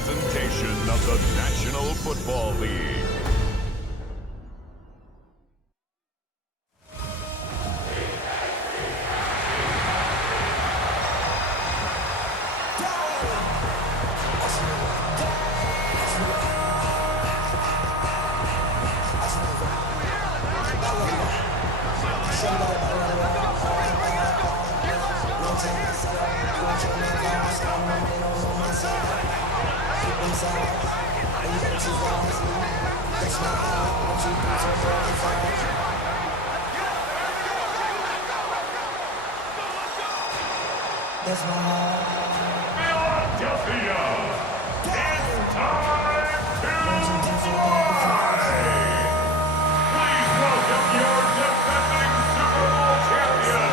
presentation of the National Football League. That's my heart. Philadelphia, it's time to fly! Please welcome your defending Super Bowl champion,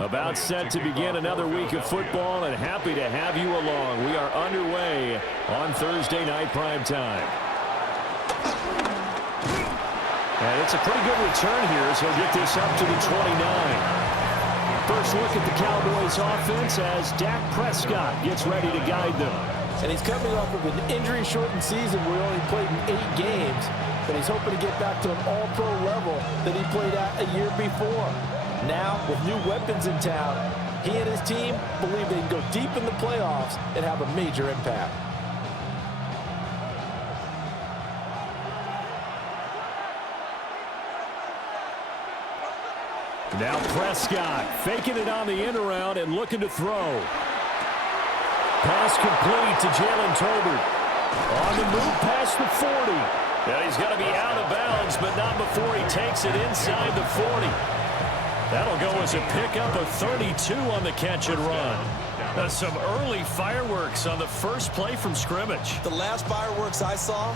About set to begin another week of football, and happy to have you along. We are underway on Thursday night prime time. And it's a pretty good return here, so he'll get this up to the 29. First look at the Cowboys offense as Dak Prescott gets ready to guide them. And he's coming off of an injury-shortened season where he only played in 8 games, but he's hoping to get back to an all-pro level that he played at a year before. Now, with new weapons in town, he and his team believe they can go deep in the playoffs and have a major impact. Now Prescott faking it on the end around and looking to throw. Pass complete to Jalen Tolbert. On the move past the 40. Now he's got to be out of bounds, but not before he takes it inside the 40. That'll go as a pickup of 32 on the catch and run. Some early fireworks on the first play from scrimmage. The last fireworks I saw,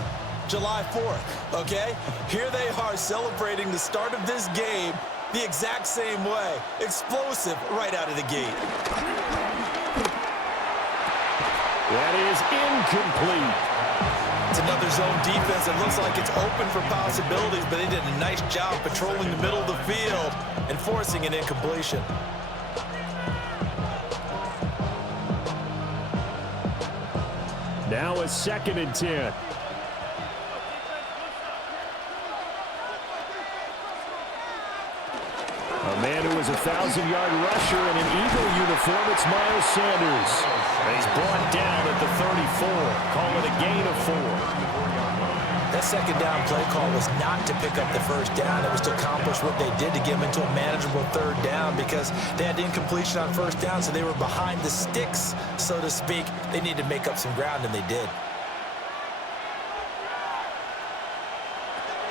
July 4th, okay? Here they are celebrating the start of this game the exact same way. Explosive right out of the gate. That is incomplete. It's another zone defense that looks like it's open for possibilities, but they did a nice job patrolling the middle of the field and forcing an incompletion. Now a 2nd and 10. A man who is a 1,000-yard rusher in an Eagle uniform, it's Miles Sanders. And he's brought down at the 34. Call it a gain of 4. That second down play call was not to pick up the first down. It was to accomplish what they did to get them into a manageable 3rd down because they had incompletion on 1st down, so they were behind the sticks, so to speak. They needed to make up some ground, and they did.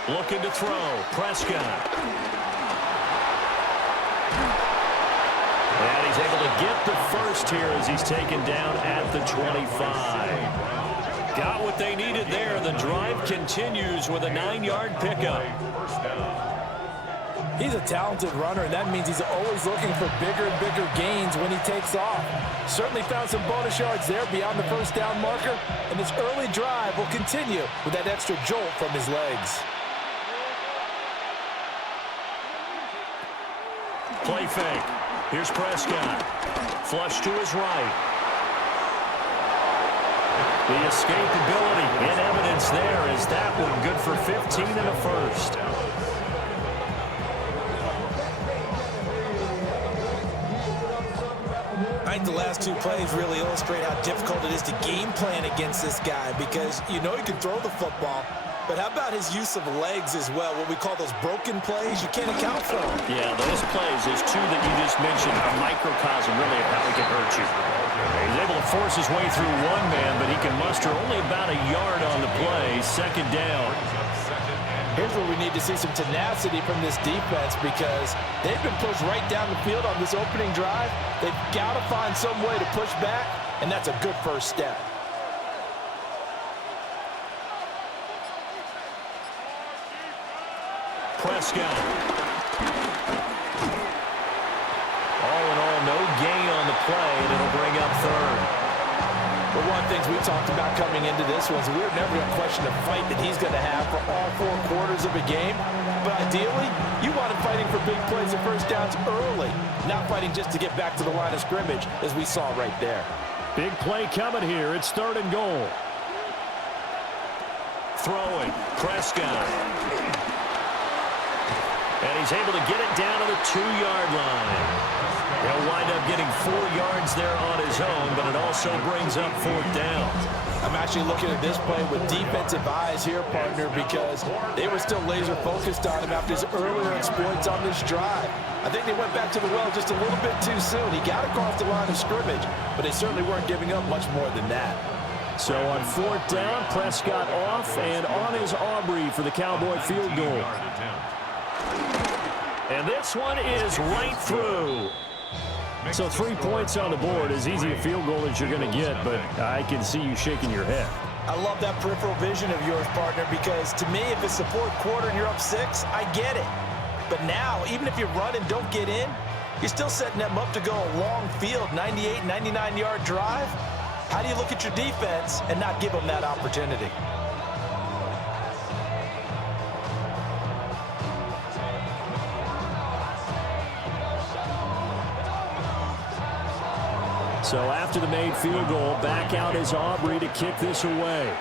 Looking to throw. Prescott. And he's able to get the first here as he's taken down at the 25. Got what they needed there. The drive continues with a 9-yard pickup. He's a talented runner, and that means he's always looking for bigger and bigger gains when he takes off. Certainly found some bonus yards there beyond the 1st down marker, and this early drive will continue with that extra jolt from his legs. Play fake. Here's Prescott. Flush to his right. The escapability in evidence there is that one good for 15 and a first. I think the last 2 plays really illustrate how difficult it is to game plan against this guy because you know he can throw the football. But how about his use of legs as well, what we call those broken plays? You can't account for them. Yeah, those plays, those 2 that you just mentioned, are a microcosm really of how he can hurt you. He's able to force his way through 1 man, but he can muster only about a yard on the play. 2nd down. Here's where we need to see some tenacity from this defense because they've been pushed right down the field on this opening drive. They've got to find some way to push back, and that's a good first step. Prescott. All in all, no gain on the play, and it'll bring up third. But one of the things we talked about coming into this was we were never going to question the fight that he's going to have for all 4 quarters of a game. But ideally, you want him fighting for big plays and first downs early, not fighting just to get back to the line of scrimmage, as we saw right there. Big play coming here. It's 3rd and goal. Throwing. Prescott. And he's able to get it down to the 2-yard line. He'll wind up getting 4 yards there on his own, but it also brings up 4th down. I'm actually looking at this play with defensive eyes here, partner, because they were still laser focused on him after his earlier exploits on this drive. I think they went back to the well just a little bit too soon. He got across the line of scrimmage, but they certainly weren't giving up much more than that. So on 4th down, Prescott off and on is Aubrey for the Cowboy field goal. And this one is right through. So 3 points on the board, as easy a field goal as you're going to get, but I can see you shaking your head. I love that peripheral vision of yours, partner, because to me, if it's the 4th quarter and you're up 6, I get it. But now, even if you run and don't get in, you're still setting them up to go a long field, 98, 99-yard drive. How do you look at your defense and not give them that opportunity? So after the made field goal, back out is Aubrey to kick this away.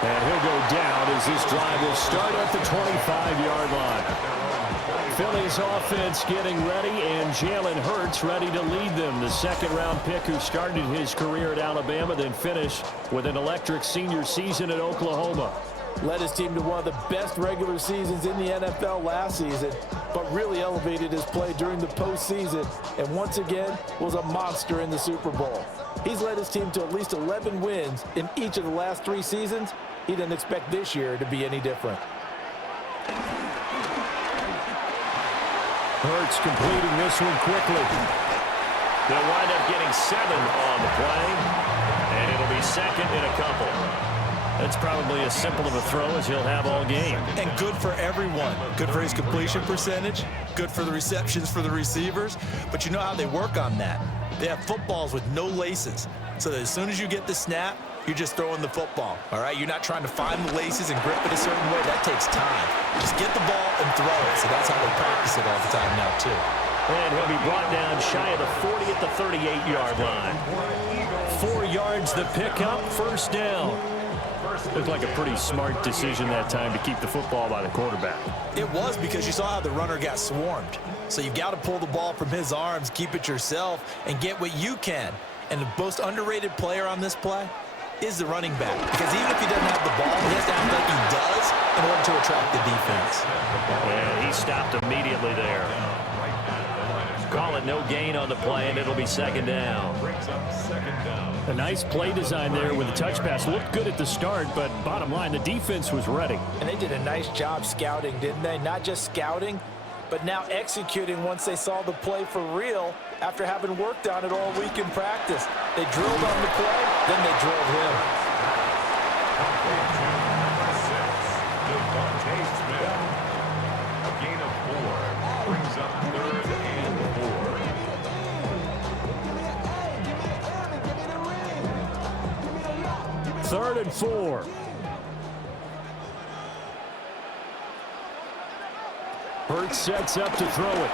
And he'll go down as this drive will start at the 25-yard line. Philly's offense getting ready, and Jalen Hurts ready to lead them. The 2nd-round pick who started his career at Alabama, then finished with an electric senior season at Oklahoma. Led his team to one of the best regular seasons in the NFL last season, but really elevated his play during the postseason, and once again was a monster in the Super Bowl. He's led his team to at least 11 wins in each of the last 3 seasons. He didn't expect this year to be any different. Hurts completing this one quickly. They'll wind up getting 7 on the play, and it'll be 2nd and a couple. That's probably as simple of a throw as he'll have all game. And good for everyone. Good for his completion percentage. Good for the receptions for the receivers. But you know how they work on that. They have footballs with no laces. So that as soon as you get the snap, you're just throwing the football. All right? You're not trying to find the laces and grip it a certain way. That takes time. Just get the ball and throw it. So that's how they practice it all the time now, too. And he'll be brought down shy of the 40 at the 38-yard line. 4 yards the pickup, 1st down. Looked like a pretty smart decision that time to keep the football by the quarterback. It was, because you saw how the runner got swarmed. So you've got to pull the ball from his arms, keep it yourself, and get what you can. And the most underrated player on this play is the running back. Because even if he doesn't have the ball, he has to act like he does in order to attract the defense. And he stopped immediately there. Call it no gain on the play, and it'll be 2nd down. A nice play design there with a touch pass. Looked good at the start, but bottom line, the defense was ready. And they did a nice job scouting, didn't they? Not just scouting, but now executing once they saw the play for real after having worked on it all week in practice. They drilled on the play, then they drilled him. A gain of 4 brings up 3rd and 4. 3rd and 4. Hurts sets up to throw it.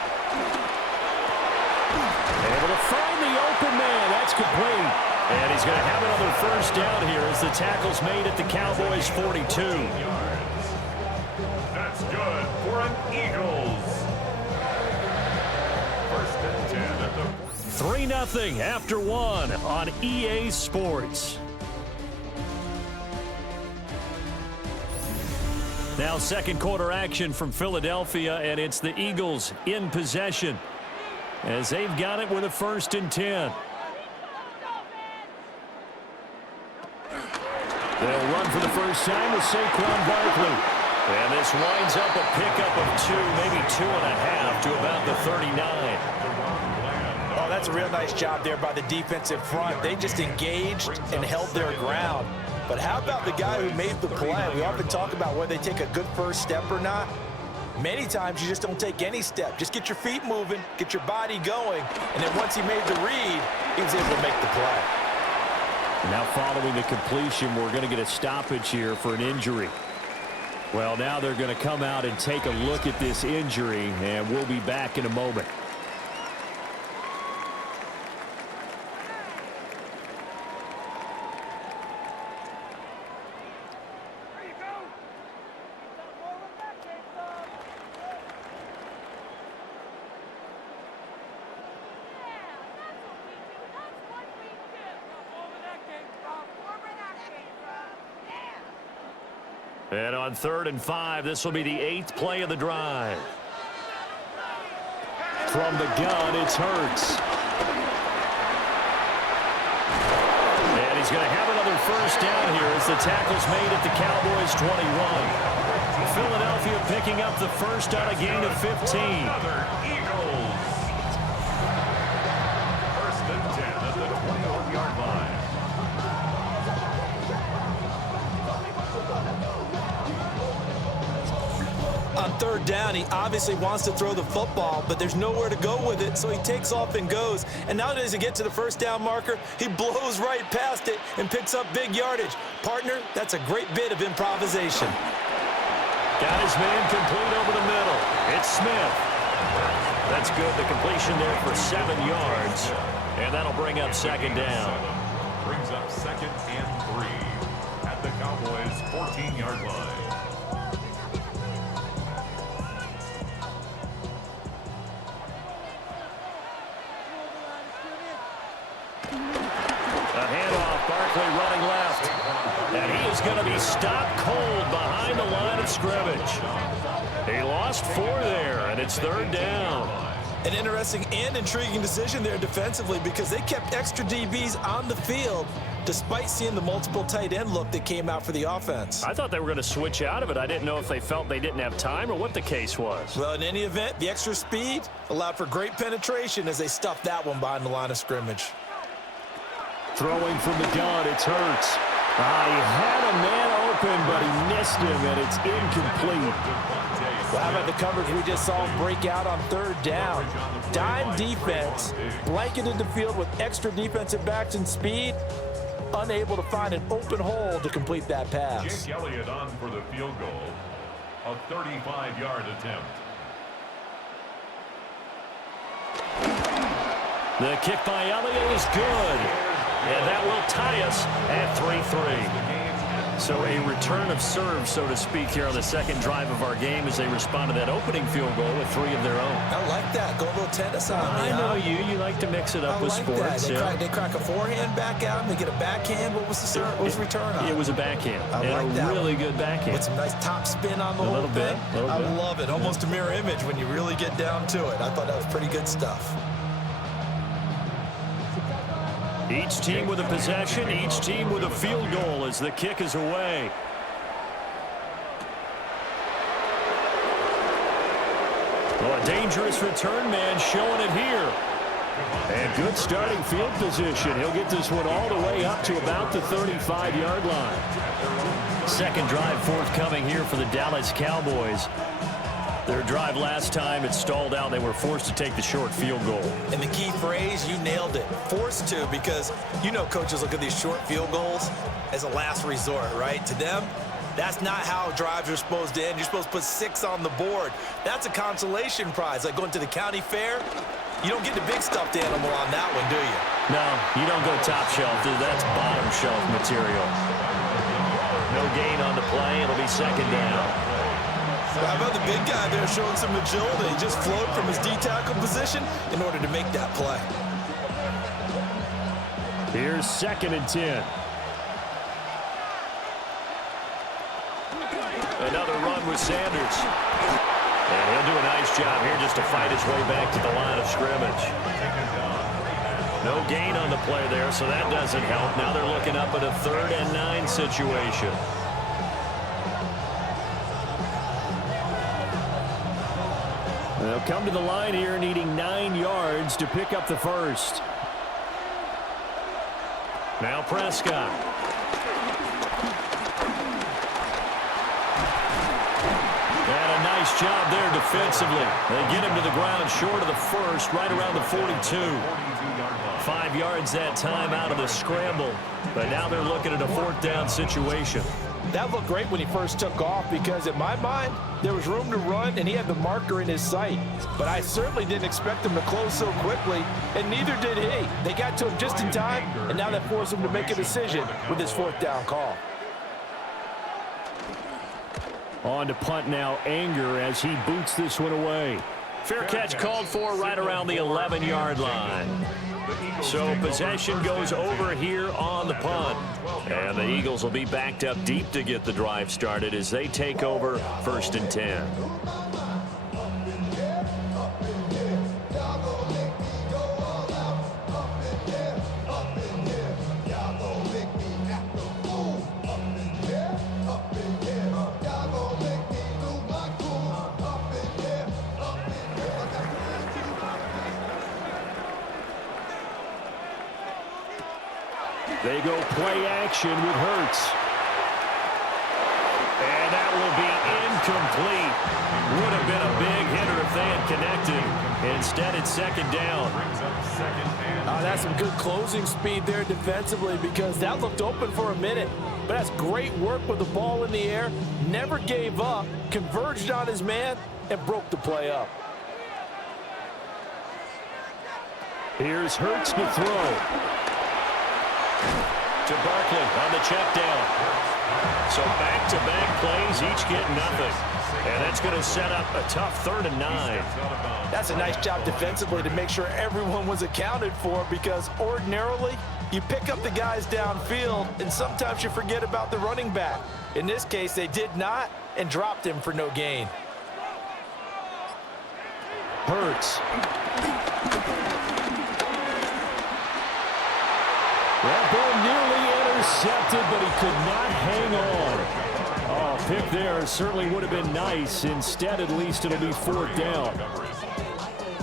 Able to find the open man. That's complete. And he's going to have another 1st down here as the tackle's made at the Cowboys' 42. That's good for an Eagles. 1st and 10 at the 3-0 after 1 on EA Sports. Now 2nd quarter action from Philadelphia, and it's the Eagles in possession as they've got it with a 1st and 10. They'll run for the first time with Saquon Barkley. And this winds up a pickup of 2, maybe 2.5 to about the 39. Oh, that's a real nice job there by the defensive front. They just engaged and held their ground. But how about the guy who made the play? We often talk about whether they take a good first step or not. Many times you just don't take any step. Just get your feet moving, get your body going, and then once he made the read, he was able to make the play. Now following the completion, we're going to get a stoppage here for an injury. Well, now they're going to come out and take a look at this injury, and we'll be back in a moment. And on 3rd and 5, this will be the 8th play of the drive. From the gun, it's Hurts. And he's going to have another first down here as the tackle's made at the Cowboys 21. Philadelphia picking up the first on a gain of 15. Eagles. 1st and 10 at the 21-yard line. On 3rd down, he obviously wants to throw the football, but there's nowhere to go with it, so he takes off and goes. And now as he gets to the first down marker, he blows right past it and picks up big yardage. Partner, that's a great bit of improvisation. Got his man complete over the middle. It's Smith. That's good. The completion there for 7 yards. And that'll bring up 2nd down. Brings up 2nd and 3 at the Cowboys' 14-yard line. A handoff, Barkley running left. And he is going to be stopped cold behind the line of scrimmage. He lost 4 there, and it's 3rd down. An interesting and intriguing decision there defensively because they kept extra DBs on the field despite seeing the multiple tight end look that came out for the offense. I thought they were going to switch out of it. I didn't know if they felt they didn't have time or what the case was. Well, in any event, the extra speed allowed for great penetration as they stuffed that one behind the line of scrimmage. Throwing from the gun, it's Hurts. He had a man open, but he missed him, and it's incomplete. Well, how about the coverage we just saw break out on 3rd down? Dime defense, blanketed the field with extra defensive backs and speed, unable to find an open hole to complete that pass. Jake Elliott on for the field goal, a 35-yard attempt. The kick by Elliott is good. And that will tie us at 3-3. So a return of serve, so to speak, here on the 2nd drive of our game as they respond to that opening field goal with 3 of their own. I like that. Go a little tennis on me. I know you like to mix it up with sports. They crack a forehand back out and they get a backhand. What was the serve? What was the return on? It was a backhand. I like that. Really good backhand. With some nice top spin on the whole thing. I love it. Almost a mirror image when you really get down to it. I thought that was pretty good stuff. Each team with a possession, each team with a field goal as the kick is away. Well, a dangerous return man showing it here. And good starting field position. He'll get this one all the way up to about the 35-yard line. 2nd drive forthcoming here for the Dallas Cowboys. Their drive last time, it stalled out. They were forced to take the short field goal. And the key phrase, you nailed it. Forced to, because you know coaches look at these short field goals as a last resort, right? To them, that's not how drives are supposed to end. You're supposed to put 6 on the board. That's a consolation prize. Like going to the county fair, you don't get the big stuffed animal on that one, do you? No, you don't go top shelf. That's bottom shelf material. No gain on the play. It'll be 2nd down. How about the big guy there showing some agility? He just floated from his D-tackle position in order to make that play. Here's 2nd and 10. Another run with Sanders. And he'll do a nice job here just to fight his way back to the line of scrimmage. No gain on the play there, so that doesn't help. Now they're looking up at a 3rd and 9 situation. They'll come to the line here needing 9 yards to pick up the first. Now Prescott. And a nice job there defensively. They get him to the ground short of the first, right around the 42. 5 yards that time out of the scramble. But now they're looking at a 4th down situation. That looked great when he first took off because, in my mind, there was room to run and he had the marker in his sight. But I certainly didn't expect him to close so quickly, and neither did he. They got to him just in time, and now that forced him to make a decision with his 4th down call. On to punt now, Anger, as he boots this one away. Fair catch called for right around the 11-yard line. So possession goes over here on the punt. And the Eagles will be backed up deep to get the drive started as they take over 1st and 10. They go play action with Hurts. And that will be incomplete. Would have been a big hitter if they had connected. Instead, it's 2nd down. That's some good closing speed there defensively because that looked open for a minute. But that's great work with the ball in the air. Never gave up, converged on his man, and broke the play up. Here's Hurts to throw. To Barkley on the check down. So back-to-back plays, each get nothing. And that's going to set up a tough 3rd and 9. That's a nice job defensively to make sure everyone was accounted for because ordinarily you pick up the guys downfield and sometimes you forget about the running back. In this case, they did not and dropped him for no gain. Hurts. That ball nearly intercepted, but he could not hang on. Oh, pick there certainly would have been nice. Instead, at least it'll be 4th down.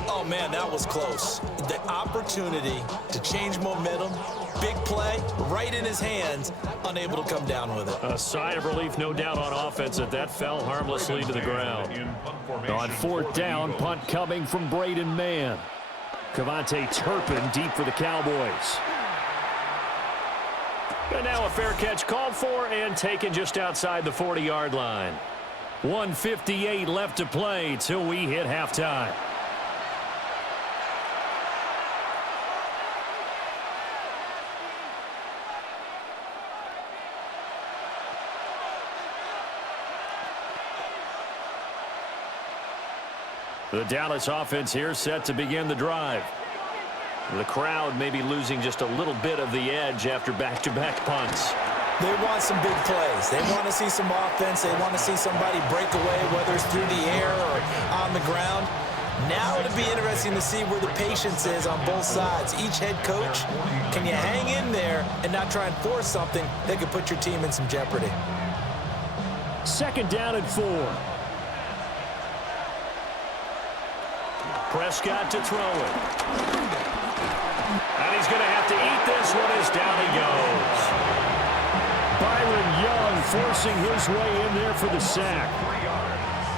Oh, man, that was close. The opportunity to change momentum, big play, right in his hands, unable to come down with it. A sigh of relief, no doubt, on offense that that fell harmlessly to the ground. On 4th down, punt coming from Braden Mann. Cavante Turpin deep for the Cowboys. And now a fair catch called for and taken just outside the 40-yard line. 1:58 left to play till we hit halftime. The Dallas offense here set to begin the drive. The crowd may be losing just a little bit of the edge after back-to-back punts. They want some big plays. They want to see some offense. They want to see somebody break away, whether it's through the air or on the ground. Now it'll be interesting to see where the patience is on both sides. Each head coach, can you hang in there and not try and force something that could put your team in some jeopardy? 2nd down and 4. Prescott to throw it. And he's going to have to eat this one as down he goes. Byron Young forcing his way in there for the sack.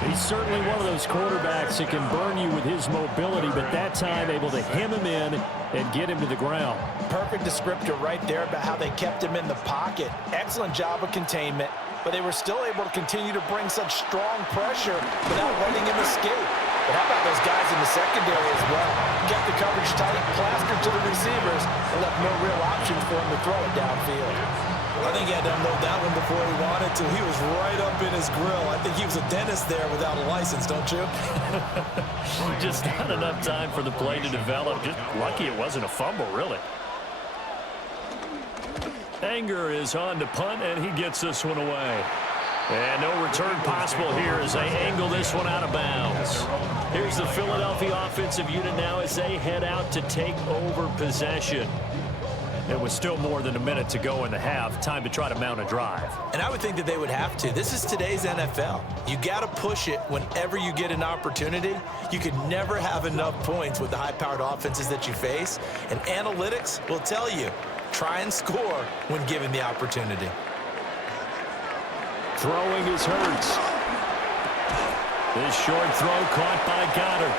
He's certainly one of those quarterbacks that can burn you with his mobility, but that time able to hem him in and get him to the ground. Perfect descriptor right there about how they kept him in the pocket. Excellent job of containment, but they were still able to continue to bring such strong pressure without letting him escape. But how about those guys in the secondary as well? Kept the coverage tight, plastered to the receivers, and left no real options for him to throw it downfield. I think he had to unload that one before he wanted to. He was right up in his grill. I think he was a dentist there without a license, don't you? Just not enough time for the play to develop. Just lucky it wasn't a fumble, really. Anger is on to punt, and he gets this one away. And no return possible here as they angle this one out of bounds. Here's the Philadelphia offensive unit now as they head out to take over possession. It was still more than a minute to go in the half. Time to try to mount a drive. And I would think that they would have to. This is today's NFL. You got to push it whenever you get an opportunity. You could never have enough points with the high-powered offenses that you face. And analytics will tell you, try and score when given the opportunity. Throwing is Hurts. This short throw caught by Goddard.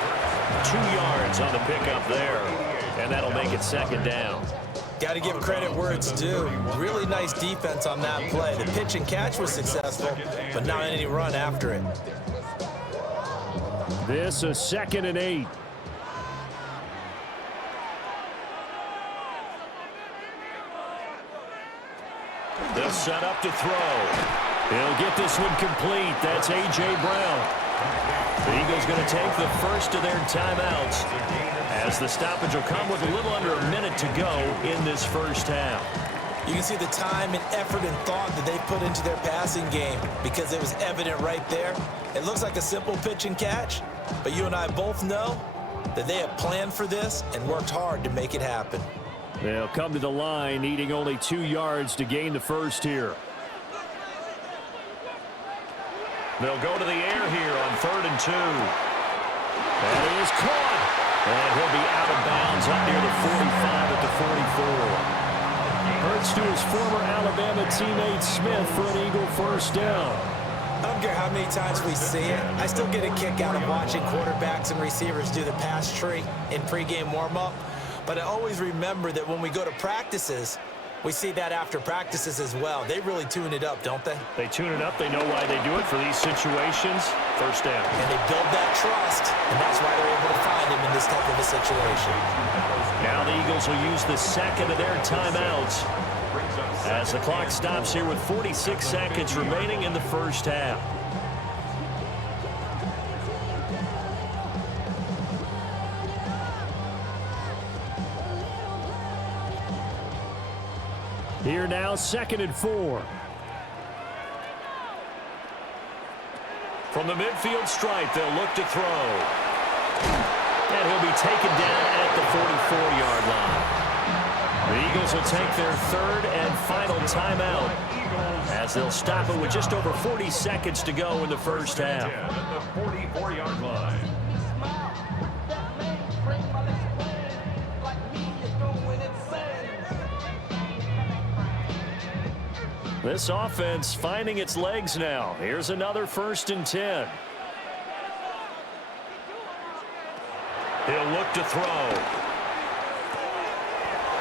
2 yards on the pickup there. And that'll make it second down. Got to give credit where it's due. Really nice defense on that play. The pitch and catch was successful, but not any run after it. This is 2nd and 8. They'll set up to throw. He'll get this one complete. That's A.J. Brown. The Eagles going to take the first of their timeouts as the stoppage will come with a little under a minute to go in this first half. You can see the time and effort and thought that they put into their passing game because it was evident right there. It looks like a simple pitch and catch, but you and I both know that they have planned for this and worked hard to make it happen. They'll come to the line needing only 2 yards to gain the first here. They'll go to the air here on 3rd and 2. And he is caught. And he'll be out of bounds up near the 45 at the 44. Hurts to his former Alabama teammate Smith for an Eagle first down. I don't care how many times we see it. I still get a kick out of watching quarterbacks and receivers do the pass tree in pregame warm-up. But I always remember that when we go to practices, we see that after practices as well. They really tune it up, don't they? They tune it up. They know why they do it for these situations. First down. And they build that trust, and that's why they're able to find him in this type of a situation. Now the Eagles will use the second of their timeouts as the clock stops here with 46 seconds remaining in the first half. Here now, 2nd and 4. From the midfield stripe, they'll look to throw. And he'll be taken down at the 44-yard line. The Eagles will take their 3rd and final timeout as they'll stop it with just over 40 seconds to go in the first half. At the 44-yard line. This offense finding its legs now. Here's another 1st and 10. He'll look to throw.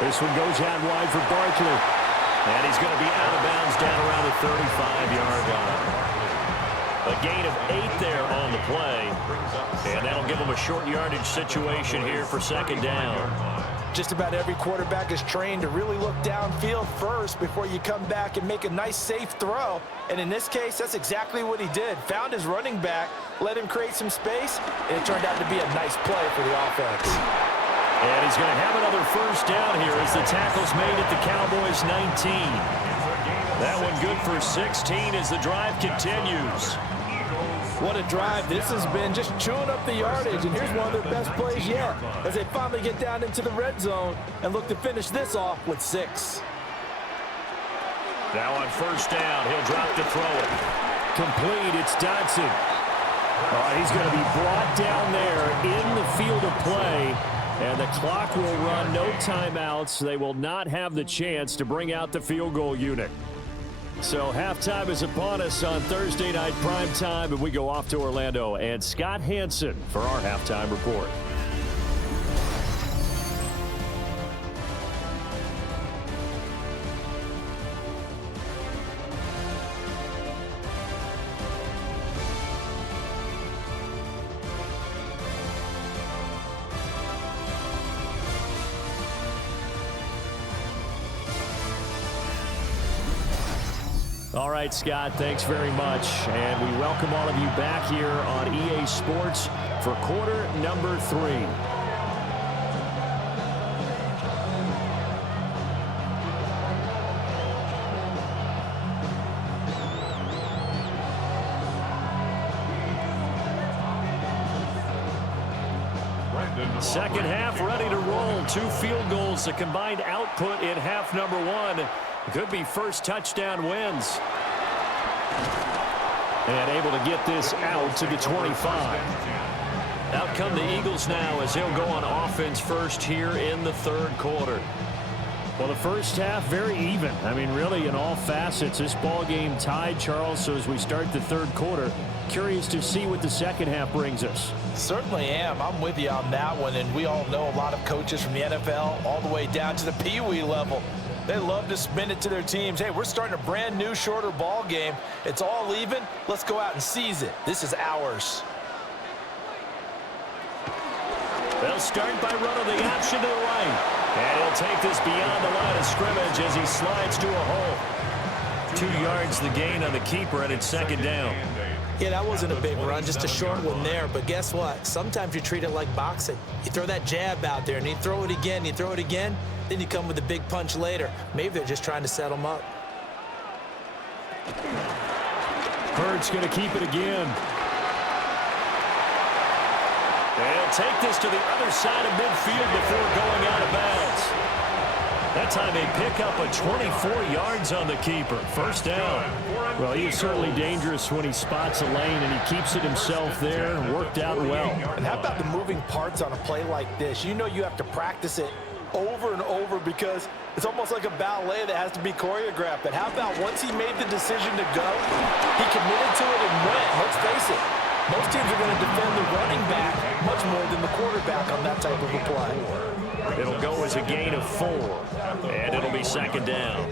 This one goes out wide for Barkley. And he's going to be out of bounds down around the 35-yard line. A gain of 8 there on the play. And that'll give him a short yardage situation here for 2nd down. Just about every quarterback is trained to really look downfield first before you come back and make a nice, safe throw. And in this case, that's exactly what he did. Found his running back, let him create some space, and it turned out to be a nice play for the offense. And he's going to have another first down here as the tackle's made at the Cowboys 19. That one good for 16 as the drive continues. What a drive this has been, just chewing up the yardage, and here's one of their best plays yet as they finally get down into the red zone and look to finish this off with 6. Now on first down, he'll drop to throw it. Complete, it's Dodson. He's going to be brought down there in the field of play, and the clock will run, no timeouts. They will not have the chance to bring out the field goal unit. So halftime is upon us on Thursday night primetime, and we go off to Orlando and Scott Hansen for our halftime report. All right, Scott, thanks very much. And we welcome all of you back here on EA Sports for quarter number 3. Second half ready to roll. 2 field goals, the combined output in half number 1. Could be first touchdown wins. And able to get this out to the 25. Out come the Eagles now as they'll go on offense first here in the third quarter. Well, the first half, very even. I mean, really, in all facets, this ball game tied, Charles. So as we start the third quarter, curious to see what the second half brings us. Certainly am. I'm with you on that one. And we all know a lot of coaches from the NFL all the way down to the Pee Wee level. They love to spin it to their teams. Hey, we're starting a brand new, shorter ball game. It's all even. Let's go out and seize it. This is ours. They'll start by running the option to the right. And he'll take this beyond the line of scrimmage as he slides to a hole. 2 yards the gain on the keeper, and it's second down. Yeah, that wasn't a big run, just a short one there. But guess what? Sometimes you treat it like boxing. You throw that jab out there, and you throw it again, then you come with a big punch later. Maybe they're just trying to set them up. Hurts going to keep it again. They'll take this to the other side of midfield before going out of bounds. That time they pick up a 24 yards on the keeper. First down. Well, he is certainly dangerous when he spots a lane, and he keeps it himself there. Worked out well. And how about the moving parts on a play like this? You know you have to practice it over and over because it's almost like a ballet that has to be choreographed. But how about once he made the decision to go, he committed to it and went. Let's face it. Most teams are going to defend the running back much more than the quarterback on that type of a play. It'll go as a gain of 4, and it'll be second down.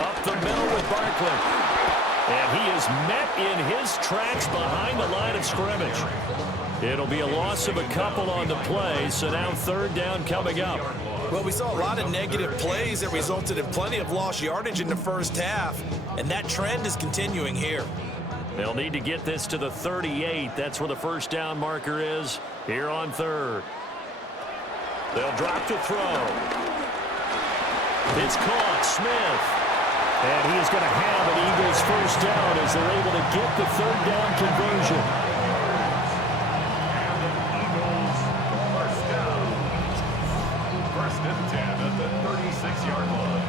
Up the middle with Barkley. And he is met in his tracks behind the line of scrimmage. It'll be a loss of a couple on the play, so now third down coming up. Well, we saw a lot of negative plays that resulted in plenty of lost yardage in the first half, and that trend is continuing here. They'll need to get this to the 38. That's where the first down marker is here on third. They'll drop to throw. It's caught. Smith. And he is going to have an Eagles first down as they're able to get the third down conversion. First and 10 at the 36-yard line.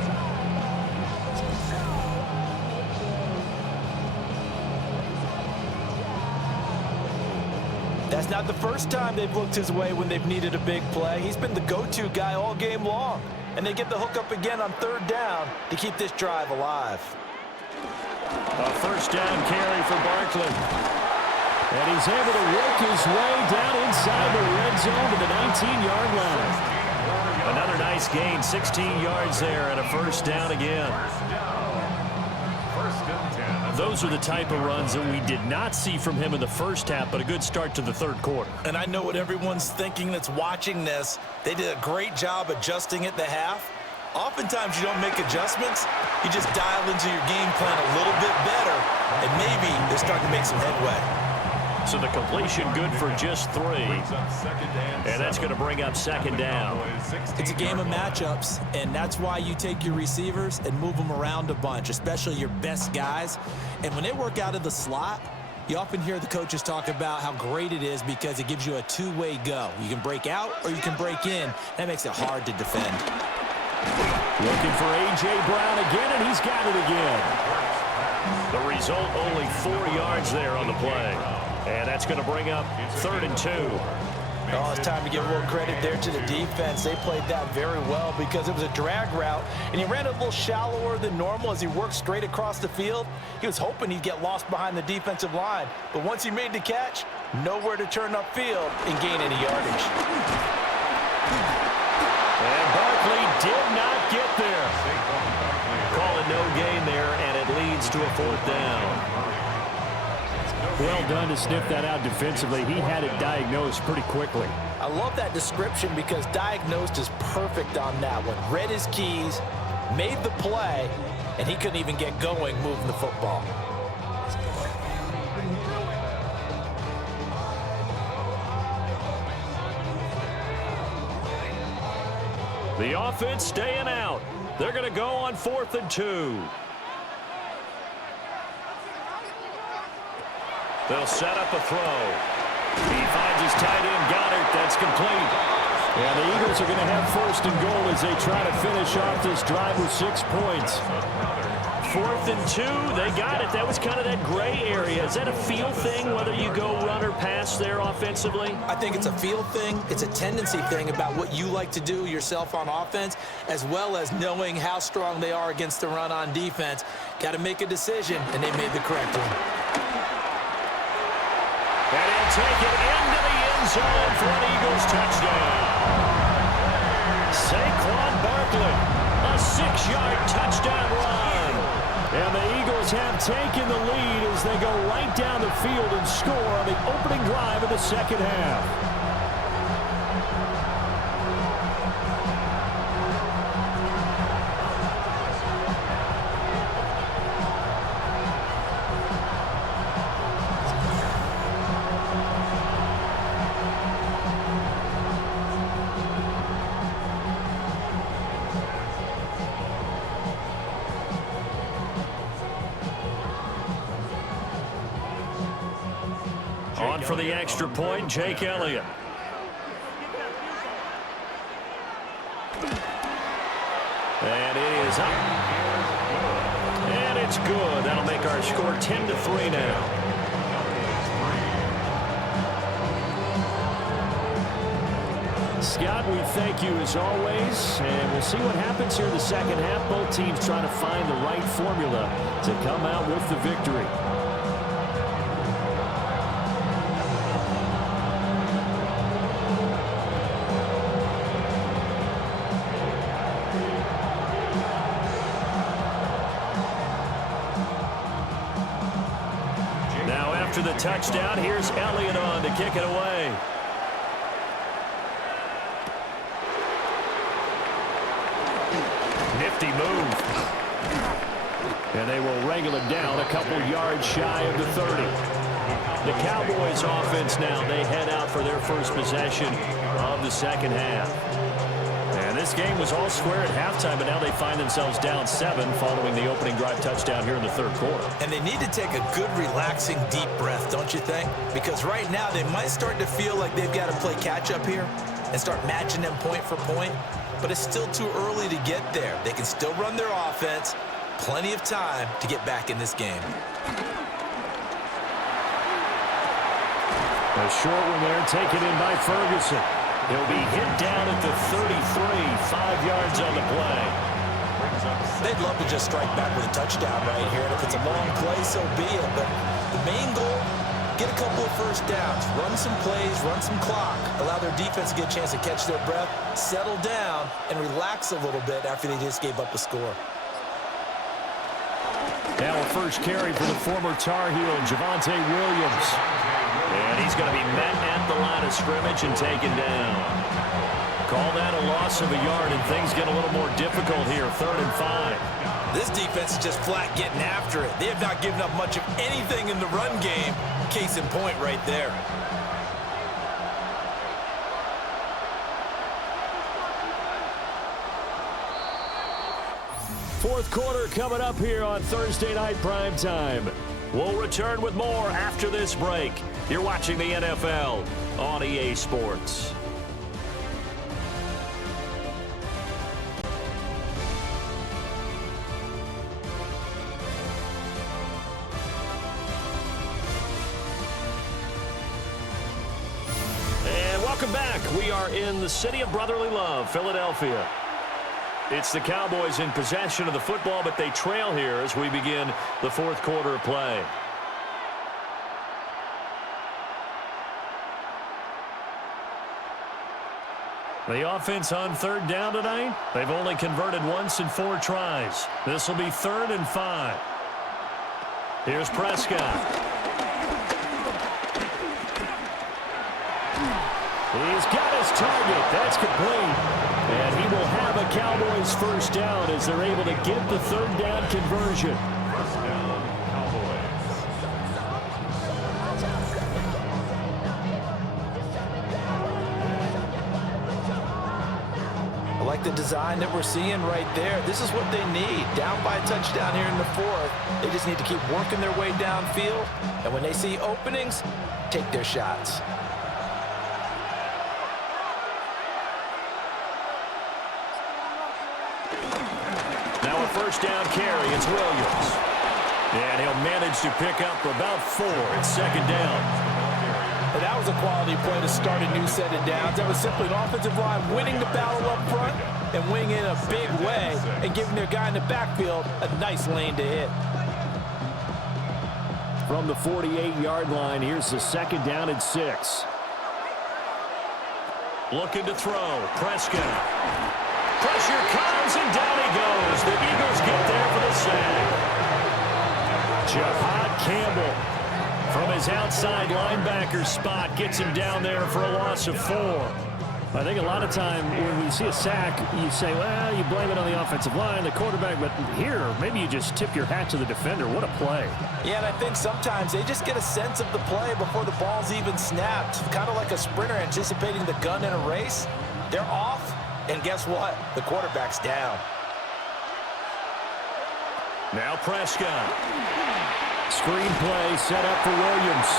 That's not the first time they've looked his way when they've needed a big play. He's been the go-to guy all game long. And they get the hook up again on third down to keep this drive alive. A first down carry for Barkley. And he's able to work his way down inside the red zone to the 19-yard line. Another nice gain, 16 yards there, and a first down again. First and 10. Those are the type of runs that we did not see from him in the first half, but a good start to the third quarter. And I know what everyone's thinking that's watching this. They did a great job adjusting at the half. Oftentimes you don't make adjustments. You just dial into your game plan a little bit better, and maybe they're starting to make some headway. So the completion good for just 3. And that's going to bring up second down. It's a game of matchups, and that's why you take your receivers and move them around a bunch, especially your best guys. And when they work out of the slot, you often hear the coaches talk about how great it is because it gives you a two-way go. You can break out or you can break in. That makes it hard to defend. Looking for A.J. Brown again, and he's got it again. The result, only 4 yards there on the play. And that's going to bring up third and 2. Oh, it's time to give a little credit there to the defense. They played that very well because it was a drag route, and he ran a little shallower than normal as he worked straight across the field. He was hoping he'd get lost behind the defensive line, but once he made the catch, nowhere to turn upfield and gain any yardage. And Barkley did not get there. Call it no gain there, and it leads to a fourth down. Well done to sniff that out defensively. He had it diagnosed pretty quickly. I love that description because diagnosed is perfect on that one. Read his keys, made the play, and he couldn't even get going moving the football. The offense staying out. They're going to go on 4th and 2. They'll set up a throw. He finds his tight end, Goddard. That's complete. Yeah, the Eagles are going to have 1st and goal as they try to finish off this drive with 6 points. 4th and 2. They got it. That was kind of that gray area. Is that a feel thing, whether you go run or pass there offensively? I think it's a feel thing. It's a tendency thing about what you like to do yourself on offense, as well as knowing how strong they are against the run on defense. Got to make a decision, and they made the correct one. And he'll take it into the end zone for an Eagles touchdown. Saquon Barkley, a 6-yard touchdown run. And the Eagles have taken the lead as they go right down the field and score on the opening drive of the second half. On for the extra point, Jake Elliott. And it is up. And it's good. That'll make our score 10-3 now. Scott, we thank you as always, and we'll see what happens here in the second half. Both teams trying to find the right formula to come out with the victory. Now after the touchdown, here's Elliott on to kick it away. Nifty move. And they will wrangle it down a couple yards shy of the 30. The Cowboys offense now, they head out for their first possession of the second half. And this game was all square at halftime, but now they find themselves down 7 following the opening drive touchdown here in the third quarter. And they need to take a good, relaxing, deep breath, don't you think? Because right now they might start to feel like they've got to play catch-up here and start matching them point for point. But it's still too early to get there. They can still run their offense. Plenty of time to get back in this game. A short one there, taken in by Ferguson. He'll be hit down at the 33, 5 yards on the play. They'd love to just strike back with a touchdown right here. And if it's a long play, so be it. But the main goal, get a couple of first downs, run some plays, run some clock, allow their defense to get a chance to catch their breath, settle down, and relax a little bit after they just gave up a score. Now a first carry for the former Tar Heel, Javonte Williams. And he's going to be met at the line of scrimmage and taken down. Call that a loss of a yard, and things get a little more difficult here, 3rd and 5. This defense is just flat getting after it. They have not given up much of anything in the run game. Case in point right there. Fourth quarter coming up here on Thursday Night Primetime. We'll return with more after this break. You're watching the NFL on EA Sports. And welcome back. We are in the city of brotherly love, Philadelphia. It's the Cowboys in possession of the football, but they trail here as we begin the fourth quarter of play. The offense on 3rd down tonight, they've only converted once in 4 tries. This will be 3rd and 5. Here's Prescott. He's got his target. That's complete. And he will have a Cowboys first down as they're able to get the 3rd down conversion. First down, Cowboys. A like the design that we're seeing right there. This is what they need. Down by a touchdown here in the fourth. They just need to keep working their way downfield. And when they see openings, take their shots. Now a first down carry. It's Williams. And he'll manage to pick up about 4. It's second down. And that was a quality play to start a new set of downs. That was simply an offensive line winning the battle up front and winning in a big way and giving their guy in the backfield a nice lane to hit. From the 48-yard line, here's the second down and 6. Looking to throw. Prescott. Pressure comes, and down he goes. The Eagles get there for the sack. Jahad Campbell, from his outside linebacker spot, gets him down there for a loss of 4. I think a lot of time when we see a sack, you say, well, you blame it on the offensive line, the quarterback, but here, maybe you just tip your hat to the defender. What a play. Yeah, and I think sometimes they just get a sense of the play before the ball's even snapped. Kind of like a sprinter anticipating the gun in a race. They're off, and guess what? The quarterback's down. Now Prescott. Screenplay set up for Williams.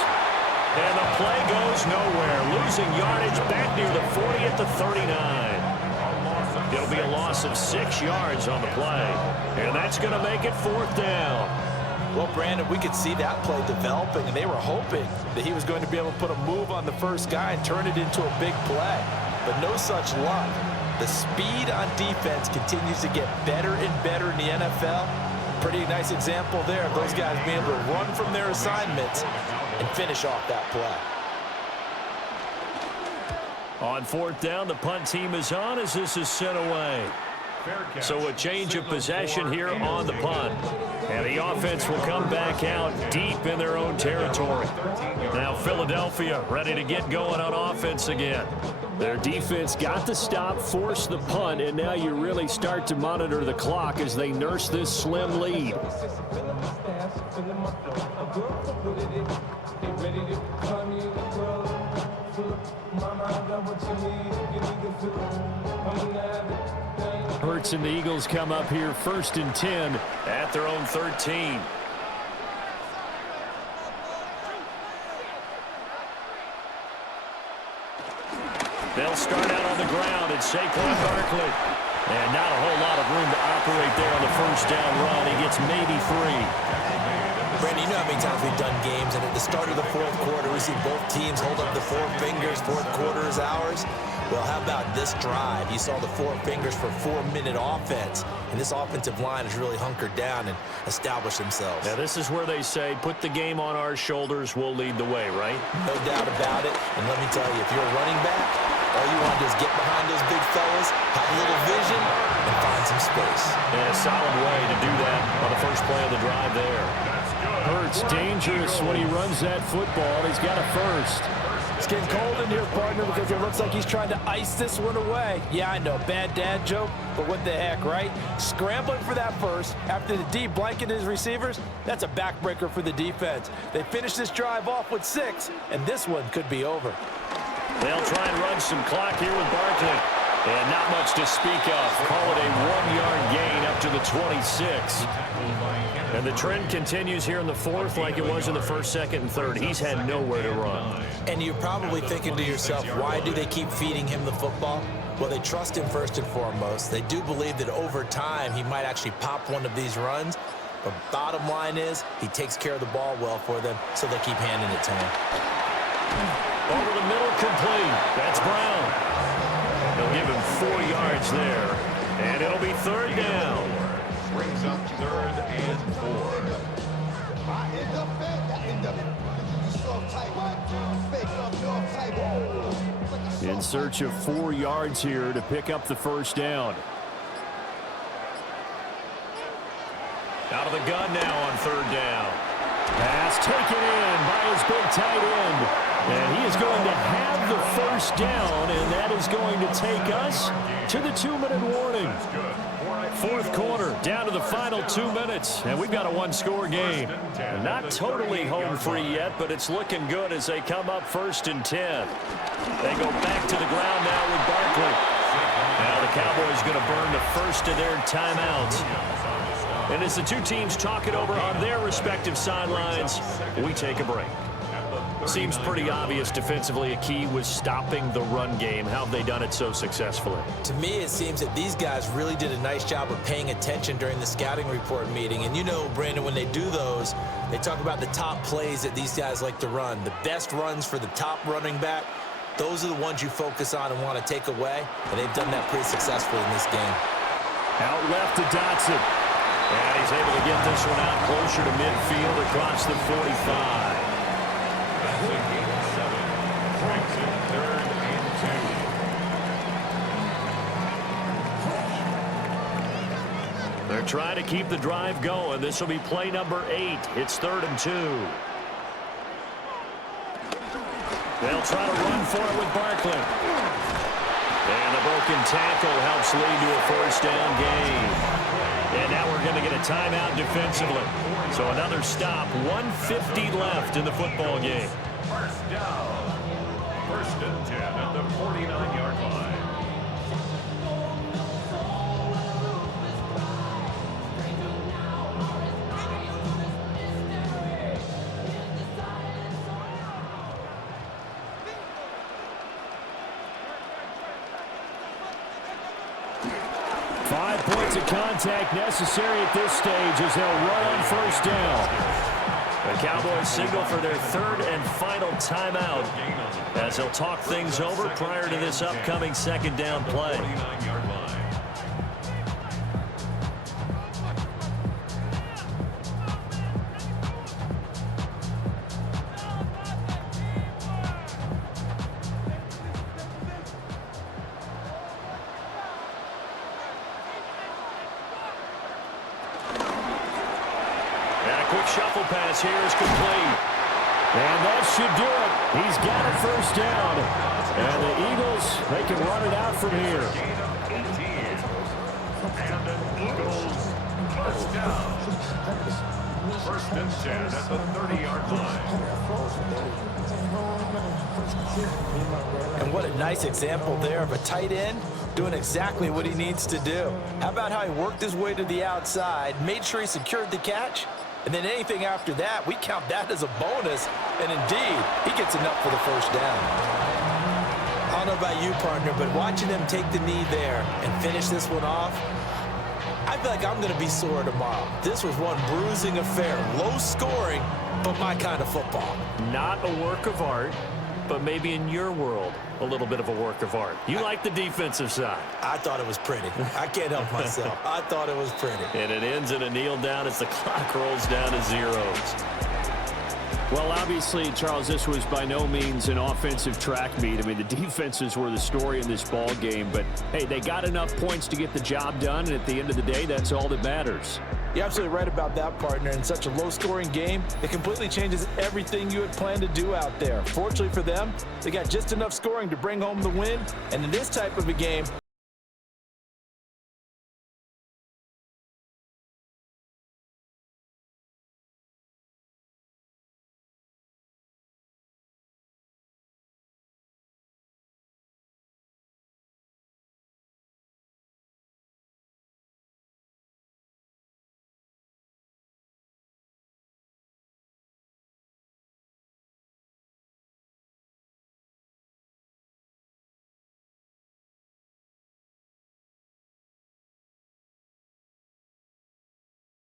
And the play goes nowhere. Losing yardage back near the 40 at the 39. It'll be a loss of 6 yards on the play. And that's going to make it 4th down. Well, Brandon, we could see that play developing, and they were hoping that he was going to be able to put a move on the first guy and turn it into a big play. But no such luck. The speed on defense continues to get better and better in the NFL. Pretty nice example there of those guys being able to run from their assignments and finish off that play. On 4th down, the punt team is on as this is sent away. So a change of possession here on the punt. And the offense will come back out deep in their own territory. Now Philadelphia ready to get going on offense again. Their defense got the stop, forced the punt, and now you really start to monitor the clock as they nurse this slim lead. Hurts and the Eagles come up here 1st and 10 at their own 13. They'll start out on the ground. It's Saquon Barkley. And not a whole lot of room to operate there on the first down run. He gets maybe 3. Brandon, you know how many times we've done games, and at the start of the 4th quarter, we see both teams hold up the 4 fingers. 4th quarter is ours. Well, how about this drive? You saw the 4 fingers for 4-minute offense, and this offensive line has really hunkered down and established themselves. Now, this is where they say, put the game on our shoulders, we'll lead the way, right? No doubt about it, and let me tell you, if you're a running back, all you want to do is get behind those big fellas, have a little vision, and find some space. And a solid way to do that on the first play of the drive there. Hurts dangerous when he runs that football. He's got a first. It's getting cold in here, partner, because it looks like he's trying to ice this one away. Yeah, I know, bad dad joke, but what the heck, right? Scrambling for that first after the D blanketed his receivers, that's a backbreaker for the defense. They finish this drive off with 6, and this one could be over. They'll try and run some clock here with Barkley. And not much to speak of. Call it a 1-yard gain up to the 26. And the trend continues here in the 4th like it was in the 1st, 2nd, and 3rd. He's had nowhere to run. And you're probably thinking to yourself, why do they keep feeding him the football? Well, they trust him first and foremost. They do believe that over time he might actually pop one of these runs. But bottom line is he takes care of the ball well for them, so they keep handing it to him. Over the middle, complete. That's Brown. They'll give him 4 yards there. And it'll be 3rd down. Brings up 3rd and 4. In search of 4 yards here to pick up the first down. Out of the gun now on 3rd down. Pass taken in by his big tight end. And he is going to have the first down, and that is going to take us to the 2-minute warning. 4th quarter, down to the final 2 minutes, and we've got a 1-score game. Not totally home free yet, but it's looking good as they come up 1st and 10. They go back to the ground now with Barkley. Now the Cowboys going to burn the first of their timeouts. And as the two teams talk it over on their respective sidelines, we take a break. Seems pretty obvious defensively a key was stopping the run game. How have they done it so successfully? To me, it seems that these guys really did a nice job of paying attention during the scouting report meeting. And you know, Brandon, when they do those, they talk about the top plays that these guys like to run. The best runs for the top running back, those are the ones you focus on and want to take away. And they've done that pretty successfully in this game. Out left to Dotson. And he's able to get this one out closer to midfield across the 45. They're trying to keep the drive going. This will be play number 8. It's 3rd and 2. They'll try to run for it with Barkley. And the broken tackle helps lead to a first down gain. And now we're going to get a timeout defensively. So another stop, 1:50 left in the football game. First down. 1st and 10 at the 49-yard line. Of contact necessary at this stage as they'll run on first down. The Cowboys signal for their 3rd and final timeout as they'll talk things over prior to this upcoming 2nd down play. 49-yard line. Shuffle pass here is complete. And that should do it. He's got a first down. And the Eagles, they can run it out from here. Gain of 18. And an Eagles first down. 1st and 10 at the 30-yard line. And what a nice example there of a tight end doing exactly what he needs to do. How about how he worked his way to the outside, made sure he secured the catch, and then anything after that, we count that as a bonus. And indeed, he gets enough for the first down. I don't know about you, partner, but watching them take the knee there and finish this one off, I feel like I'm going to be sore tomorrow. This was one bruising affair. Low scoring, but my kind of football. Not a work of art, but maybe in your world, a little bit of a work of art. You like the defensive side. I thought it was pretty. I can't help myself. I thought it was pretty. And it ends in a kneel down as the clock rolls down to zeros. Well, obviously, Charles, this was by no means an offensive track meet. I mean, the defenses were the story in this ball game. But, hey, they got enough points to get the job done. And at the end of the day, that's all that matters. You're absolutely right about that, partner. In such a low-scoring game, it completely changes everything you had planned to do out there. Fortunately for them, they got just enough scoring to bring home the win. And in this type of a game,